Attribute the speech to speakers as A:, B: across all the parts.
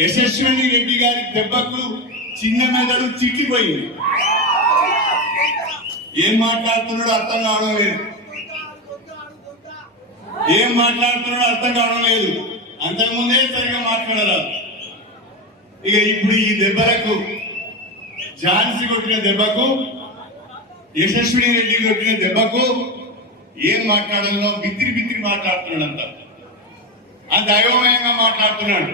A: యశస్విని రెడ్డి గారి దెబ్బకు చిన్న మెదడు చిక్కిపోయింది. ఏం మాట్లాడుతున్నాడో అర్థం కావడం లేదు. ఏం మాట్లాడుతున్నాడో అర్థం కావడం లేదు. అంతకుముందే సరిగా మాట్లాడరాదు ఇక ఇప్పుడు ఈ దెబ్బలకు ఝాన్సీ కొట్టిన దెబ్బకు యశస్విని రెడ్డి కొట్టిన దెబ్బకు ఏం మాట్లాడాలో బిత్తిరి బిత్తిరి మాట్లాడుతున్నాడు అంత అంత అయోమయంగా మాట్లాడుతున్నాడు.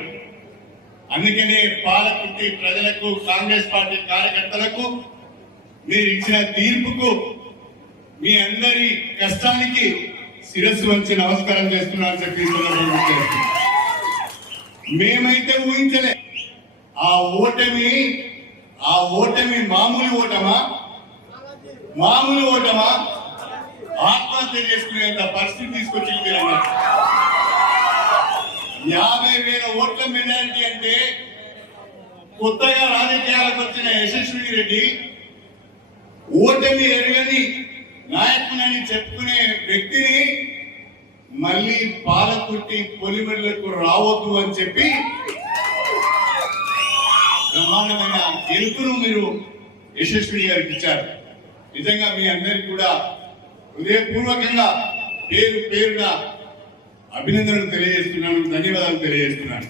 A: అందుకనే పాలకుర్తి ప్రజలకు కాంగ్రెస్ పార్టీ కార్యకర్తలకు మీరు ఇచ్చిన తీర్పుకు మీ అందరి కష్టానికి శిరస్సు వచ్చి నమస్కారం చేస్తున్నారు చెప్పి మేమైతే ఊహించలే. ఆ ఓటమి ఆ ఓటమి మామూలు ఓటమా? మామూలు ఓటమా? ఆత్మహత్య చేసుకునేంత పరిస్థితి తీసుకొచ్చింది మీరన్నారు యాభై వేల ఓట్ల మెజారిటీ అంటే కొత్తగా రాజకీయాలకు వచ్చిన యశస్విని రెడ్డి ఓటమి ఎరగని నాయకునని చెప్పుకునే వ్యక్తిని మళ్ళీ పాలకుట్టి పొలిమెడలకు రావద్దు అని చెప్పి బ్రహ్మాండమైన గెలుపును మీరు యశస్విని గారికి ఇచ్చారు. నిజంగా మీ అందరికి కూడా హృదయపూర్వకంగా పేరు పేరుగా అభినందనలు తెలియజేస్తున్నాను ధన్యవాదాలు తెలియజేస్తున్నాను.